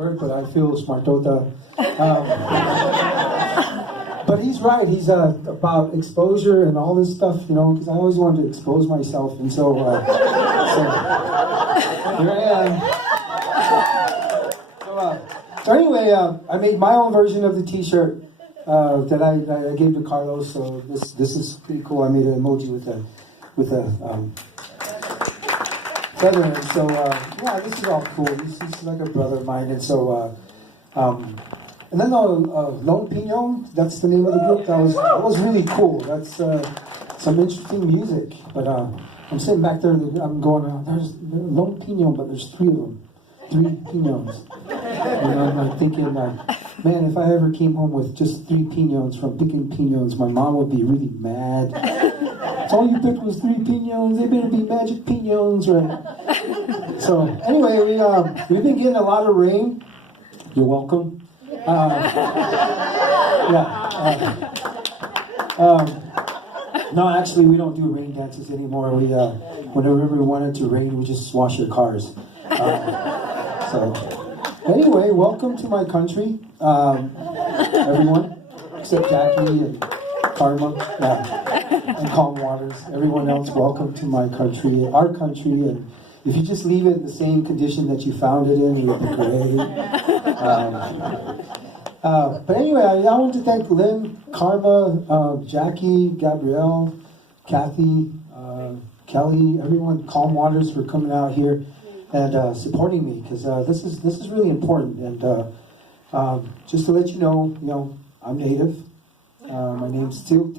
word, but I feel smartota. But he's right. He's about exposure and all this stuff, you know, because I always wanted to expose myself, and so here I am. So anyway, I made my own version of the T-shirt that I gave to Carlos. So this is pretty cool. I made an emoji with a feather, and so yeah, this is all cool. He's like a brother of mine, and so and then Lone Pignon, that's the name of the group. That was really cool. That's some interesting music. But I'm sitting back there, I'm going, there's Lone Pignon, but there's 3 of them. 3 piñons. And I'm like thinking, man, if I ever came home with just 3 piñons from picking piñons, my mom would be really mad. So all you picked was 3 piñons. They better be magic piñons, right? So anyway, we've been getting a lot of rain. You're welcome. No, actually, we don't do rain dances anymore. We, whenever we want it to rain, we just wash our cars. So, anyway, welcome to my country, everyone, except Jackie and Karma and Calm Waters. Everyone else, welcome to my country, our country, and if you just leave it in the same condition that you found it in, it would be great. But anyway, I want to thank Lynn, Karma, Jackie, Gabrielle, Kathy, Kelly, everyone, Calm Waters, for coming out here and supporting me, because this is really important. And just to let you know, I'm Native. My name's Tiwa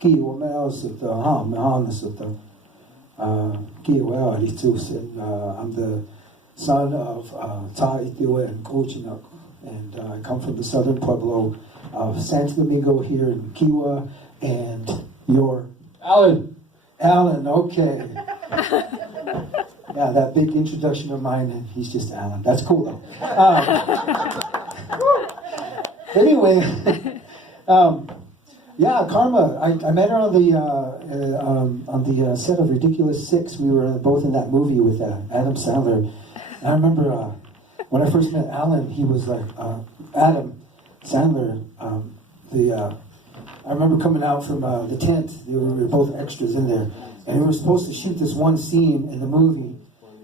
Kiwa Meosut Mahanasut. I'm the son of Ta Itiwa and Kochinak, and I come from the southern pueblo of Santo Domingo here in Kiwa, and you're Alan. Alan, okay. Yeah, that big introduction of mine, and he's just Alan. That's cool though. Anyway, yeah, Karma. I met her on the set of Ridiculous 6. We were both in that movie with Adam Sandler. And I remember when I first met Alan, he was like Adam Sandler. I remember coming out from the tent. We were both extras in there, and we were supposed to shoot this one scene in the movie.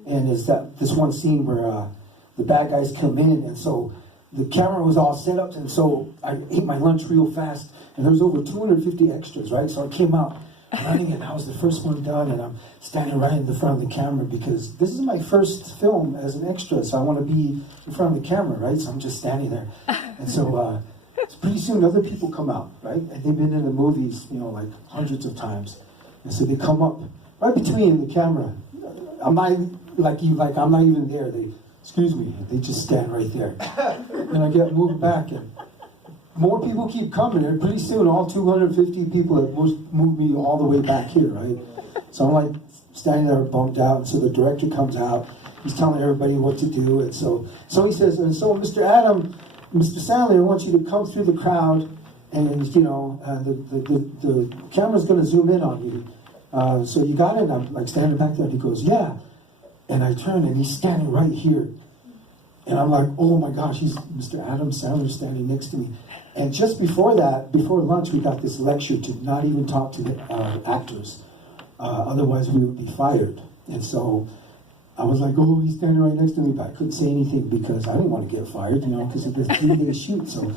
And it's this one scene where the bad guys come in, and so the camera was all set up, and so I ate my lunch real fast, and there was over 250 extras, right? So I came out running, and I was the first one done, and I'm standing right in the front of the camera because this is my first film as an extra, so I want to be in front of the camera, right? So I'm just standing there, and so pretty soon other people come out, right? And they've been in the movies, like hundreds of times, and so they come up right between the camera. I'm not like you, like I'm not even there. Excuse me, they just stand right there. And I get moved back, and more people keep coming, and pretty soon all 250 people have moved me all the way back here, right? So I'm like standing there bummed out, and so the director comes out, he's telling everybody what to do, and so he says, and so Mr. Adam, Mr. Sandler, I want you to come through the crowd, and the camera's gonna zoom in on you. So you got it? And I'm like standing back there, and he goes, yeah. And I turn, and he's standing right here. And I'm like, oh my gosh, he's Mr. Adam Sandler standing next to me. And just before that, before lunch, we got this lecture to not even talk to the actors. Otherwise, we would be fired. And so I was like, oh, he's standing right next to me. But I couldn't say anything because I didn't want to get fired, because of the 3-day shoot. So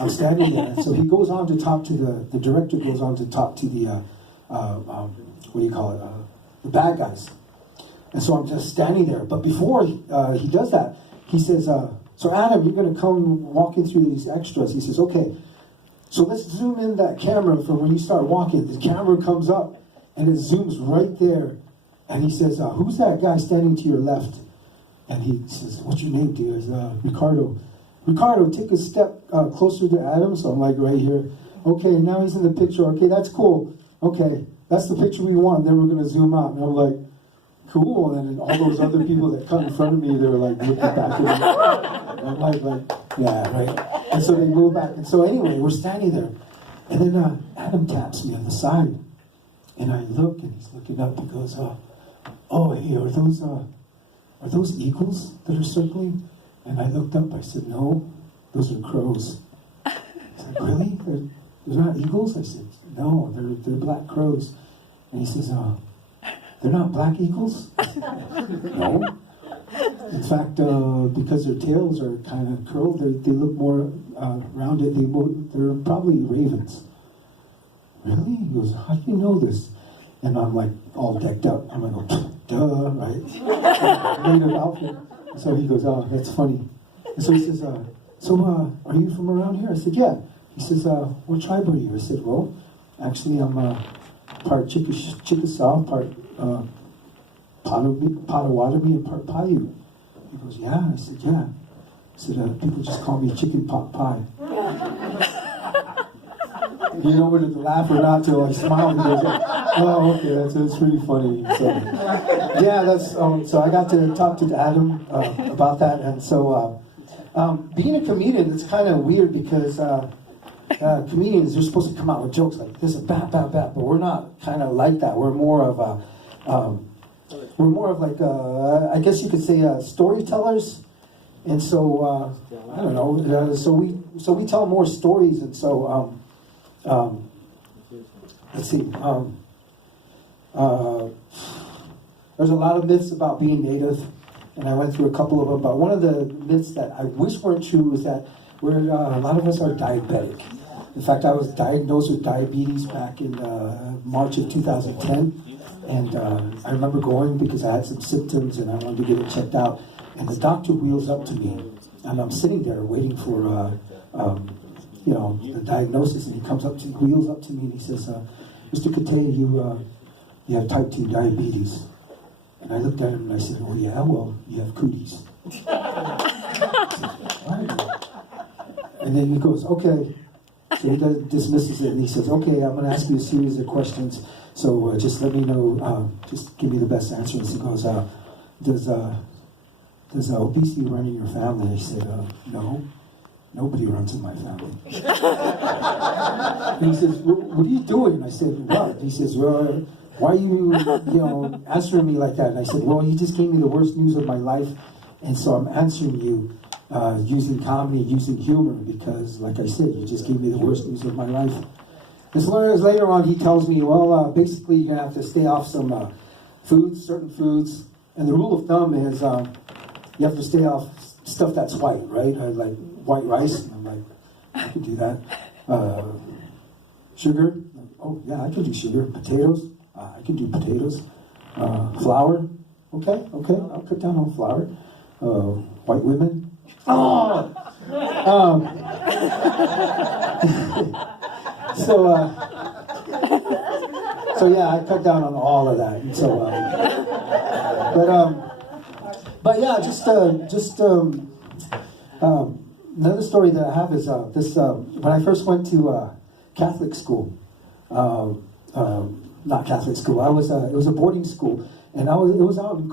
I'm standing there. And so he goes on to talk to the director goes on to talk to the, the bad guys. And so I'm just standing there. But before he does that, he says, so Adam, you're going to come walking through these extras. He says, okay, so let's zoom in that camera from when you start walking. The camera comes up, and it zooms right there. And he says, who's that guy standing to your left? And he says, what's your name, dear? It's Ricardo. Ricardo, take a step closer to Adam. So I'm like right here. Okay, now he's in the picture. Okay, that's cool. Okay, that's the picture we want. Then we're going to zoom out. And I'm like, cool. And then all those other people that come in front of me, they're like looking back at me. And I'm like, yeah, right. And so they move back. And so anyway, we're standing there. And then Adam taps me on the side. And I look, and he's looking up. He goes, oh, hey, are those eagles that are circling? And I looked up, I said, no, those are crows. He's like, really? They're not eagles? I said, no, they're black crows. And he says, they're not black eagles? I said, no. In fact, because their tails are kind of curled, they look more rounded. They're probably ravens. Really? He goes, how do you know this? And I'm like, all decked up. I'm like, duh, right? Native outfit. So he goes, oh, that's funny. And so he says, are you from around here? I said, yeah. He says, what tribe are you? I said, well, actually, I'm part Chickasaw, part Potawatomi, and part Paiute. He goes, yeah. I said, yeah. I said, people just call me chicken pot pie. You know whether to laugh or not till I smile. He goes, oh, okay, that's pretty funny. So, yeah, so I got to talk to Adam about that. And so being a comedian, it's kind of weird because comedians, they're supposed to come out with jokes like this is bap, bap, bap, but we're not kind of like that. We're more of like, I guess you could say storytellers. And so, I don't know, so we tell more stories. And so, let's see. There's a lot of myths about being Native, and I went through a couple of them. But one of the myths that I wish weren't true is that a lot of us are diabetic. In fact, I was diagnosed with diabetes back in March of 2010, and I remember going because I had some symptoms and I wanted to get it checked out. And the doctor wheels up to me, and I'm sitting there waiting for the diagnosis, and he wheels up to me, and he says, Mr. Cate, you have type 2 diabetes. And I looked at him and I said, oh yeah, well, you have cooties. And then he goes, okay. So he dismisses it, and he says, okay, I'm going to ask you a series of questions, so just let me know, just give me the best answers. He goes, does obesity run in your family? I said, no. Nobody runs in my family. And he says, what are you doing? I said, what? He says, well, why are you answering me like that? And I said, well, you just gave me the worst news of my life, and so I'm answering you using comedy, using humor, because, like I said, you just gave me the worst news of my life. As later on, he tells me, well, basically, you're going to have to stay off some foods, certain foods, and the rule of thumb is you have to stay off stuff that's white, right? Like white rice. And I'm like, I could do that. Sugar. Oh, yeah, I could do sugar. Potatoes. I can do potatoes. Flour. Okay, I'll cut down on flour. White women. Oh! So yeah, I cut down on all of that. And so, but yeah, another story that I have is when I first went to Catholic school, not Catholic school. It was a boarding school, and it was out in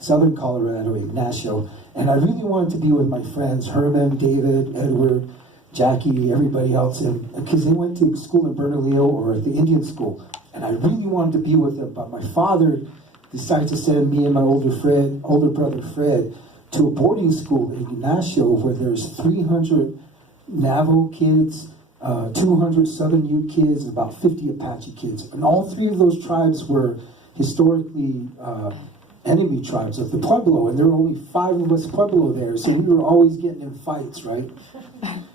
Southern Colorado, Ignacio, and I really wanted to be with my friends Herman, David, Edward, Jackie, everybody else, because they went to school in Bernalillo or at the Indian school, and I really wanted to be with them. But my father decided to send me and my older brother Fred, to a boarding school in Ignacio where there's 300 Navajo kids, 200 Southern Ute kids, and about 50 Apache kids. And all three of those tribes were historically enemy tribes of the Pueblo, and there were only 5 of us Pueblo there, so we were always getting in fights, right?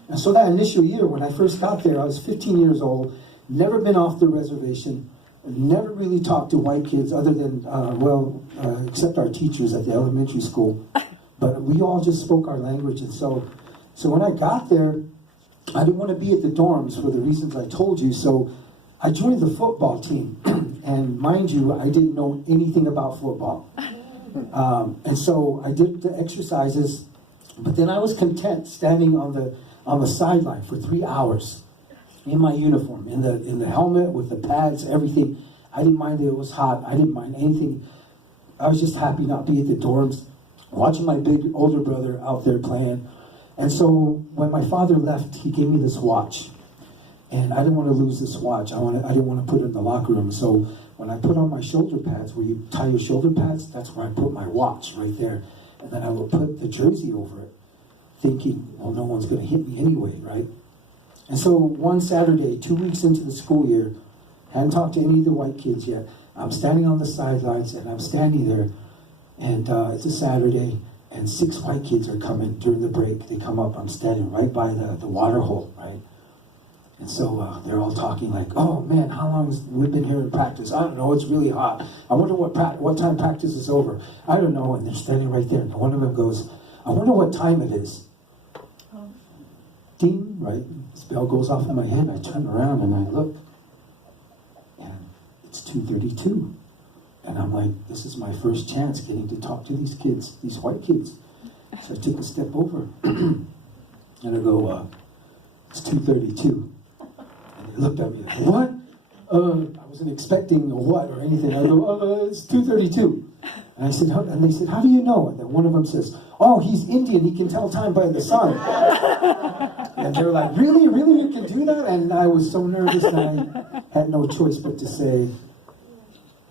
And so that initial year, when I first got there, I was 15 years old, never been off the reservation, never really talked to white kids other than, except our teachers at the elementary school. But we all just spoke our language, and so when I got there, I didn't want to be at the dorms for the reasons I told you, so I joined the football team. And mind you, I didn't know anything about football. And so I did the exercises, but then I was content standing on the sideline for 3 hours in my uniform, in the helmet with the pads, everything. I didn't mind that it was hot. I didn't mind anything. I was just happy not to be at the dorms, watching my big older brother out there playing. And so when my father left, he gave me this watch. And I didn't want to lose this watch. I didn't want to put it in the locker room. So when I put on my shoulder pads, where you tie your shoulder pads, that's where I put my watch, right there. And then I will put the jersey over it, thinking, well, no one's going to hit me anyway, right? And so one Saturday, 2 weeks into the school year, hadn't talked to any of the white kids yet. I'm standing on the sidelines, and I'm standing there, and it's a Saturday, and 6 white kids are coming during the break. They come up, I'm standing right by the water hole, right? And so they're all talking like, oh man, how long has we been here in practice? I don't know, it's really hot. I wonder what time practice is over. I don't know, and they're standing right there, and one of them goes, I wonder what time it is. Ding, right? This bell goes off in my head, I turn around and I look, and it's 2:32. And I'm like, this is my first chance getting to talk to these kids, these white kids. So I took a step over, and I go, it's 2:32. And they looked at me like, what? I wasn't expecting a what or anything. I go, it's 2:32. And I said, and they said, how do you know? And then one of them says, oh, he's Indian, he can tell time by the sun. And they're like, really? Really, you can do that? And I was so nervous that I had no choice but to say,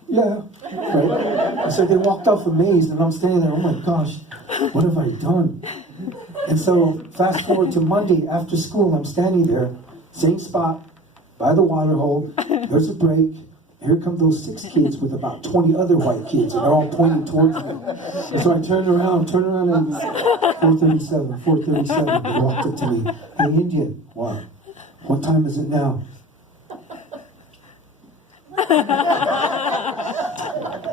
yeah. Right? So they walked off amazed, and I'm standing there, oh my gosh, what have I done? And so fast forward to Monday after school, I'm standing there, same spot, by the water hole, there's a break. Here come those 6 kids with about 20 other white kids, and they're all pointing towards me. And so I turned around, and 4:37, 4:37. They walked up to me. Hey, Indian, what time is it now?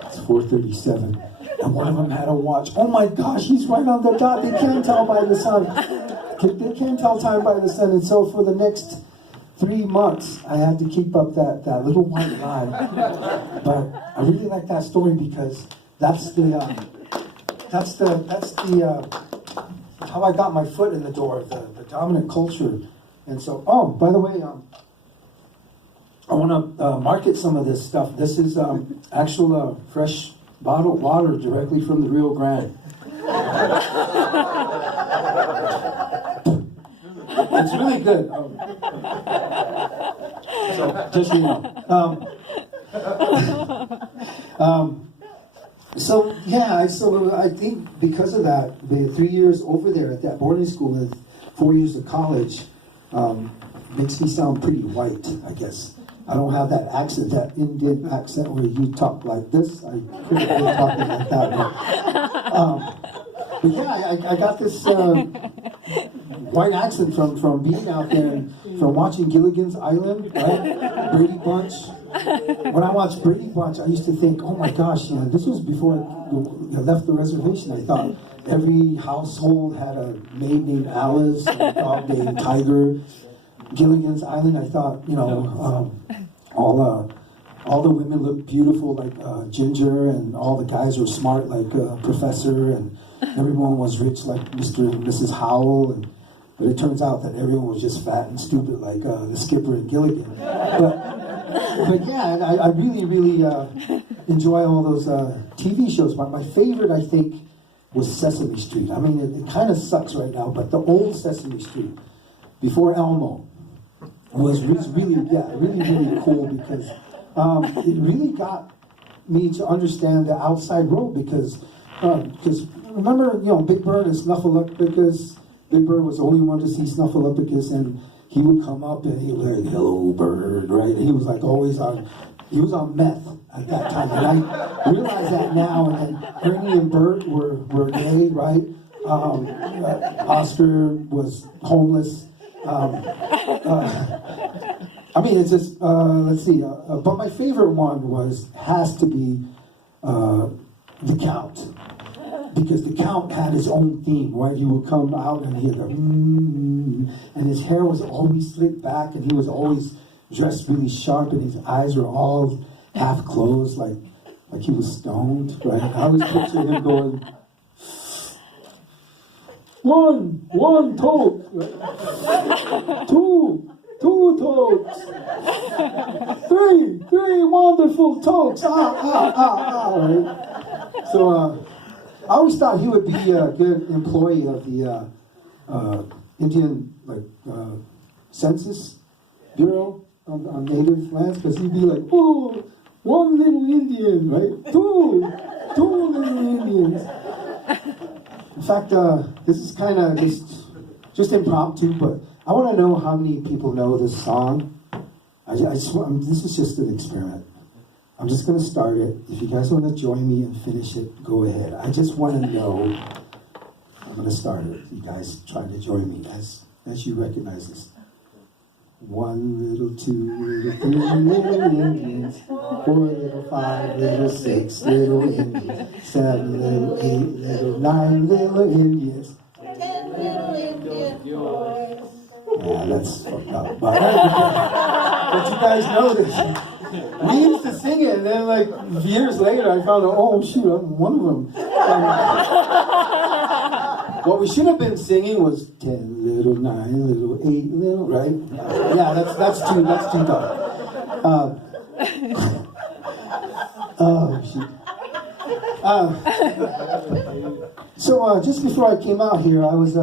It's 4:37. And one of them had a watch. Oh my gosh, he's right on the dot. They can't tell by the sun. They can't tell time by the sun. And so for the next 3 months, I had to keep up that little white lie. But I really like that story because that's how I got my foot in the door, the dominant culture. And so, oh, by the way, I want to market some of this stuff. This is actual fresh bottled water directly from the Rio Grande. It's really good. So, just so you know. So I think because of that, the 3 years over there at that boarding school and 4 years of college makes me sound pretty white, I guess. I don't have that accent, that Indian accent where you talk like this. I couldn't be talking like that. But yeah, I got this white accent from being out there and from watching Gilligan's Island, right? Brady Bunch. When I watched Brady Bunch, I used to think, oh my gosh, this was before I left the reservation. I thought every household had a maid named Alice, a dog named Tiger. Gilligan's Island, I thought, all the women looked beautiful like Ginger, and all the guys were smart like Professor, and everyone was rich like Mr. and Mrs. Howell, but it turns out that everyone was just fat and stupid like the Skipper and Gilligan. But yeah, and I really, really enjoy all those TV shows. But my favorite, I think, was Sesame Street. I mean, it kind of sucks right now, but the old Sesame Street, before Elmo, was really, really cool because it really got me to understand the outside world because remember, Big Bird and Snuffleupagus. Big Bird was the only one to see Snuffleupagus, and he would come up and he was like, "Hello, Bird," right? And he was like always on meth at that time, and I realize that now. And then Ernie and Bert were gay, right? Oscar was homeless. It's just, let's see, but my favorite one has to be the Count, because the Count had his own theme, right? He would come out and he had and his hair was always slicked back, and he was always dressed really sharp, and his eyes were all half closed, like he was stoned, right? I always picture him going, one toad, right? two toads, three wonderful toads, right? So I always thought he would be a good employee of the Indian Census Bureau on native lands, because he'd be like, "Oh, one little Indian, right? Two little Indians. In fact, this is kind of just impromptu, but I want to know how many people know this song. This is just an experiment. I'm just going to start it. If you guys want to join me and finish it, go ahead. I just want to know. I'm going to start it. You guys try to join me as you recognize this. 1 little, 2 little, 3 little Indians, 4 little, 5 little, 6 little Indians, 7 little, 8 little, 9 little Indians, 10 little Indian boys. Yeah, that's fucked up. But you guys know this. We used to sing it, and then like years later, I found out, oh shoot, I'm one of them. What we should have been singing was 10 little, 9 little, 8 little, right? Yeah, that's too dumb. Oh shoot. So just before I came out here, I was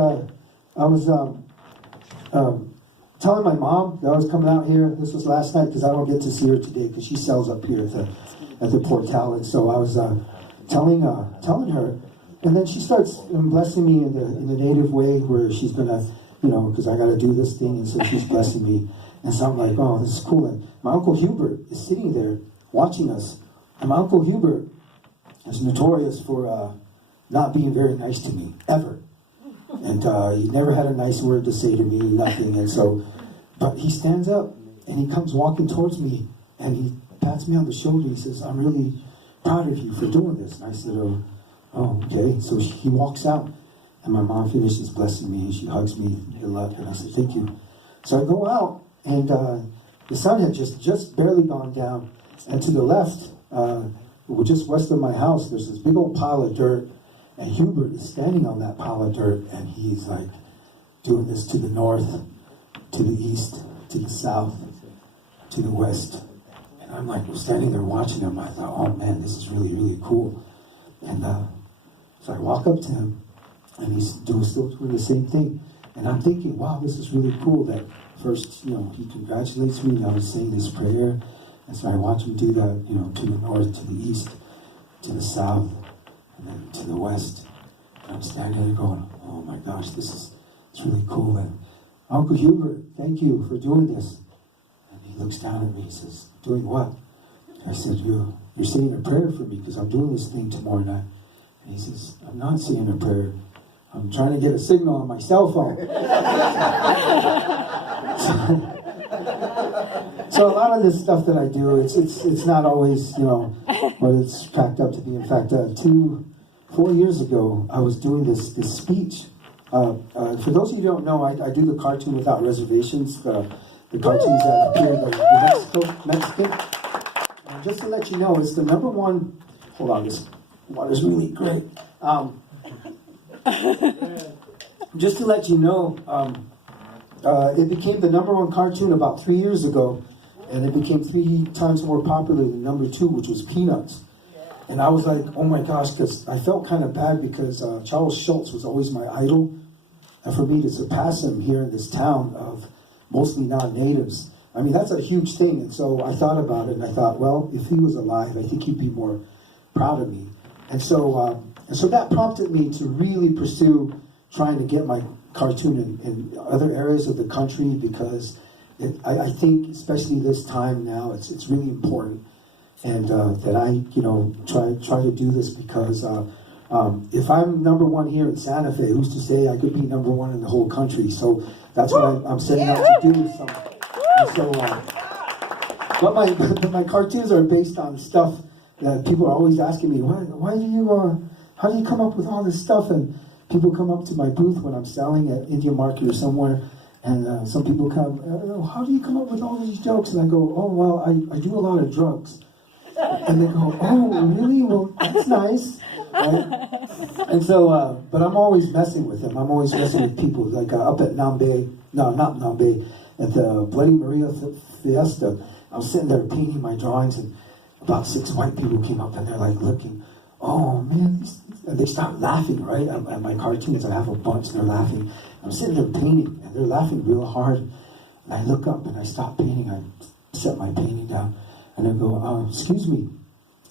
telling my mom that I was coming out here. This was last night because I don't get to see her today because she sells up here at the Portal. And so I was telling her, and then she starts blessing me in the native way where she's gonna, because I got to do this thing, and so she's blessing me. And so I'm like, oh, this is cool. And my Uncle Hubert is sitting there watching us. And my Uncle Hubert is notorious for not being very nice to me, ever. And he never had a nice word to say to me, nothing. And so, but he stands up and he comes walking towards me and he pats me on the shoulder. He says, I'm really proud of you for doing this. And I said, oh, okay. So he walks out and my mom finishes blessing me and she hugs me, good luck. And I said, thank you. So I go out and the sun had just barely gone down. And to the left, just west of my house, there's this big old pile of dirt. And Hubert is standing on that pile of dirt, and he's like doing this to the north, to the east, to the south, to the west. And I'm like, we're standing there watching him. I thought, oh man, this is really, really cool. And so I walk up to him, and he's still doing the same thing. And I'm thinking, wow, this is really cool that first, he congratulates me, and I was saying this prayer. And so I watch him do that, to the north, to the east, to the south, and then to the west. And I'm standing there going, oh my gosh, it's really cool. And Uncle Hubert, thank you for doing this. And he looks down at me and says, doing what? I said, you're saying a prayer for me because I'm doing this thing tomorrow night. And he says, I'm not saying a prayer. I'm trying to get a signal on my cell phone. So a lot of this stuff that I do, it's not always, what it's cracked up to be. In fact, 4 years ago, I was doing this speech. For those of you who don't know, I do the cartoon without reservations, the cartoons that appear in the Mexican. Just to let you know, it's the #1. Hold on, this water's really great. Just to let you know, it became the #1 cartoon about 3 years ago, and it became 3 times more popular than #2, which was Peanuts. And I was like, oh my gosh, because I felt kind of bad because Charles Schultz was always my idol. And for me to surpass him here in this town of mostly non-natives, I mean, that's a huge thing. And so I thought about it, and I thought, well, if he was alive, I think he'd be more proud of me. And so that prompted me to really pursue trying to get my cartoon in other areas of the country because I think, especially this time now, it's really important. And that I, try to do this because if I'm #1 here in Santa Fe, who's to say I could be #1 in the whole country? So that's what I'm setting out to do. But my cartoons are based on stuff that people are always asking me, why do you, how do you come up with all this stuff? And people come up to my booth when I'm selling at Indian Market or somewhere, and some people come, how do you come up with all these jokes? And I go, oh, well, I do a lot of drugs. And they go, oh, really? Well, that's nice. Right? And so, but I'm always messing with them. I'm always messing with people. Like up at not Nambe, at the Bloody Maria Fiesta, I was sitting there painting my drawings, and about 6 white people came up, and they're like looking, oh man, and they start laughing, right? At my cartoons, I have a bunch, they're laughing. I'm sitting there painting, and they're laughing real hard. And I look up, and I stop painting. I set my painting down. And I go, excuse me.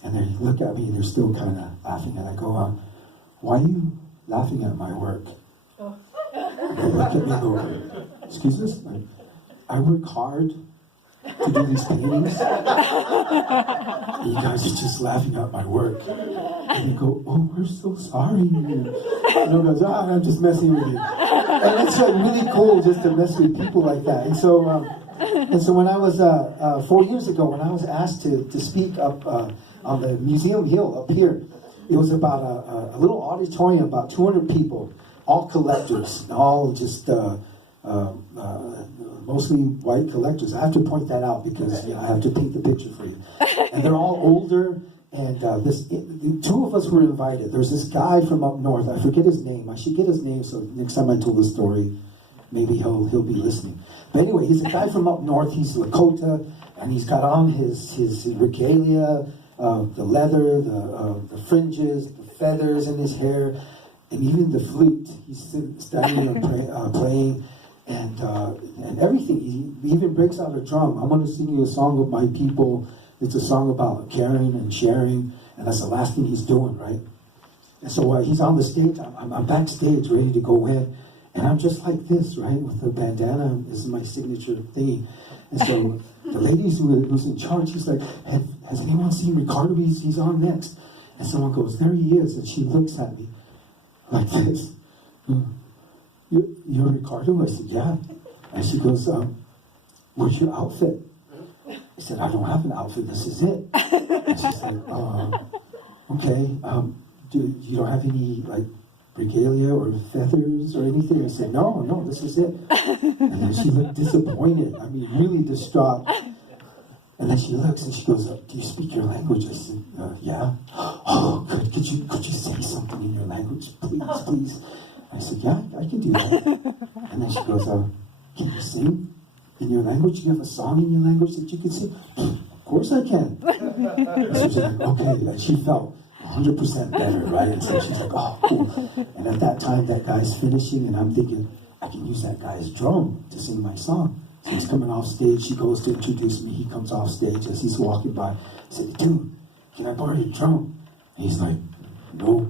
And they look at me and they're still kind of laughing. And I go, why are you laughing at my work? And they look at me and go, excuse us? I work hard to do these paintings. And you guys are just laughing at my work. And they go, oh, we're so sorry. And I goes, I'm just messing with you. And it's like really cool just to mess with people like that. And so when I was 4 years ago, when I was asked to speak up on the museum hill up here, it was about a little auditorium, about 200 people, all collectors, all just mostly white collectors. I have to point that out because I have to paint the picture for you. And they're all older. And the two of us were invited. There's this guy from up north. I forget his name. I should get his name so next time I told the story, maybe he'll be listening. But anyway, he's a guy from up north. He's Lakota, and he's got on his regalia, the leather, the fringes, the feathers in his hair, and even the flute. He's standing and playing, and everything. He even breaks out a drum. I want to sing you a song of my people. It's a song about caring and sharing, and that's the last thing he's doing, right? And so he's on the stage. I'm backstage, ready to go in, and I'm just like this, right, with the bandana. This is my signature thing. And so the lady who's in charge, she's like, has anyone seen Ricardo? He's on next. And someone goes, there he is. And she looks at me like this. You're Ricardo? I said, yeah. And she goes, where's your outfit? I said, I don't have an outfit, this is it. And she's like, okay, you don't have any, like, regalia or feathers or anything? I said, no, this is it. And then she looked disappointed, I mean, really distraught. And then she looks and she goes, do you speak your language? I said, yeah. Oh, good, could you say something in your language, please? I said, yeah, I can do that. And then she goes, can you sing in your language? You have a song in your language that you can sing? Of course I can. And so she's like, okay. And she felt 100% better, right? And so she's like, oh, cool. And at that time, that guy's finishing, and I'm thinking, I can use that guy's drum to sing my song. So he's coming off stage. She goes to introduce me. He comes off stage as he's walking by. I said, dude, can I borrow your drum? And he's like, no.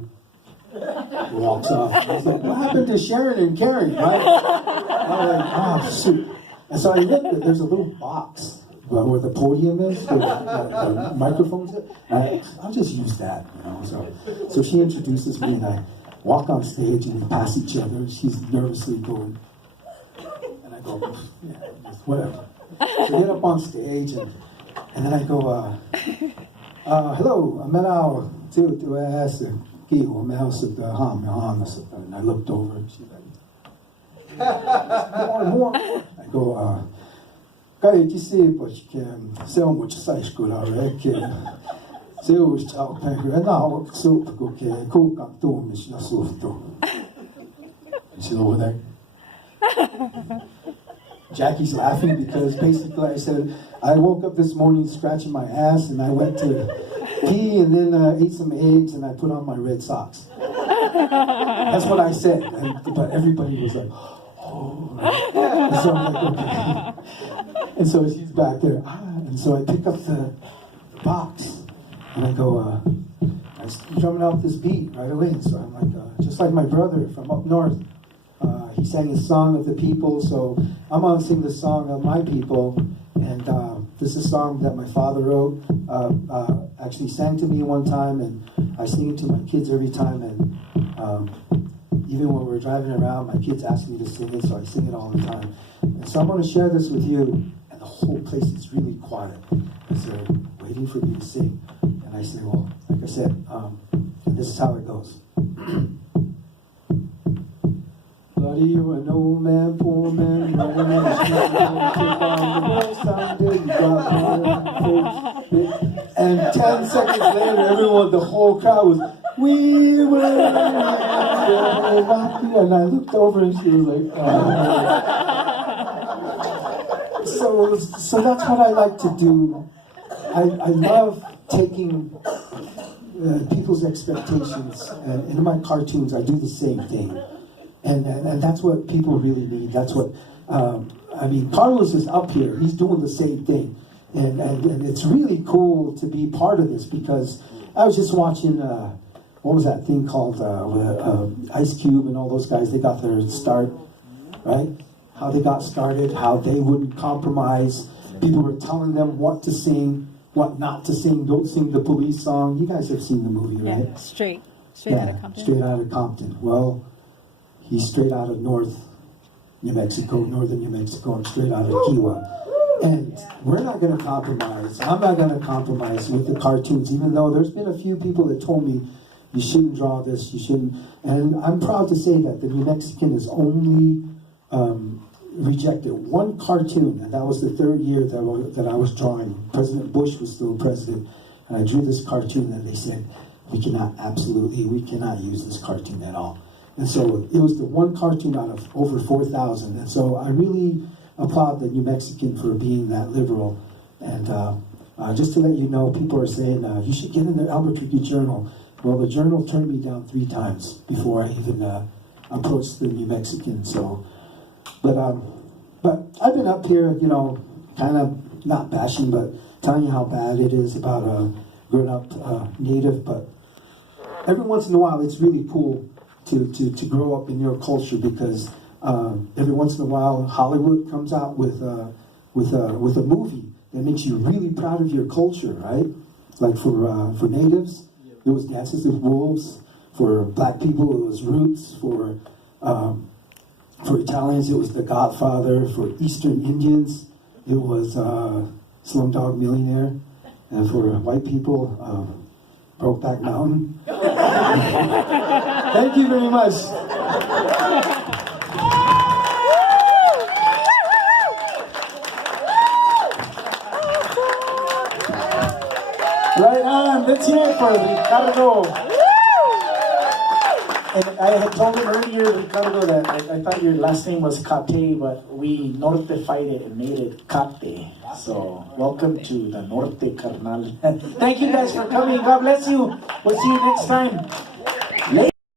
He walks off. I was like, what happened to Sharon and Karen, right? I was like, oh, shoot. And so I looked, there's a little box where the podium is, where the microphones are. I'll just use that, you know. So she introduces me, and I walk on stage, and we pass each other, and she's nervously going, and I go, yeah, whatever. So I get up on stage, and then I go, hello, I'm out to ask her. And I looked over, and she's like, more. I go, Cate, tu sais, parce que c'est un mot que ça je coule avec. C'est où je t'en parle. Non, so que cool canto, mais je n'assume. She's over there. Jackie's laughing because basically I said, I woke up this morning scratching my ass, and I went to pee, and then ate some eggs, and I put on my red socks. That's what I said, but everybody was like, oh. And so I'm like, okay. And so she's back there, and so I pick up the box, and I go, I'm drumming out this beat right away. So I'm like, just like my brother from up north, he sang a song of the people, so I'm gonna sing the song of my people. And this is a song that my father wrote, actually sang to me one time, and I sing it to my kids every time. And even when we're driving around, my kids ask me to sing it, so I sing it all the time. And so I'm going to share this with you, and the whole place is really quiet as they're waiting for me to sing. And I say, well, like I said, this is how it goes. Buddy, you're an old man, poor man, running in the street, and 10 seconds later, everyone, the whole crowd was, we were, and I looked over and she was like, oh. So that's what I like to do. I love taking people's expectations, and in my cartoons, I do the same thing. And that's what people really need. That's what, Carlos is up here. He's doing the same thing. And it's really cool to be part of this because I was just watching, what was that thing called, Ice Cube and all those guys, they got their start, right? How they got started, how they wouldn't compromise. People were telling them what to sing, what not to sing. Don't sing the Police song. You guys have seen the movie, right? Yeah, straight out of Compton. Straight out of Compton. Well, he's straight out of northern New Mexico, I'm straight out of Kiwa. And we're not going to compromise. I'm not going to compromise with the cartoons, even though there's been a few people that told me, you shouldn't draw this, you shouldn't. And I'm proud to say that the New Mexican has only rejected one cartoon, and that was the third year that I was drawing. President Bush was still president, and I drew this cartoon, and they said, we cannot use this cartoon at all. And so it was the one cartoon out of over 4,000. And so I really applaud the New Mexican for being that liberal. And just to let you know, people are saying, you should get in the Albuquerque Journal. Well, the Journal turned me down 3 times before I even approached the New Mexican. So, but I've been up here, you know, kind of not bashing, but telling you how bad it is about a grown-up native. But every once in a while, it's really cool to grow up in your culture because every once in a while, Hollywood comes out with a movie that makes you really proud of your culture, right? Like for natives, it was Dances with Wolves. For black people, it was Roots. For Italians, it was The Godfather. For Eastern Indians, it was Slumdog Millionaire. And for white people, Brokeback Mountain. Thank you very much. Right on, let's hear it for Ricardo. And I had told him earlier, Ricardo, that I thought your last name was Cate, but we notified it and made it Cate. So, welcome to the Norte, carnal. Thank you guys for coming. God bless you. We'll see you next time.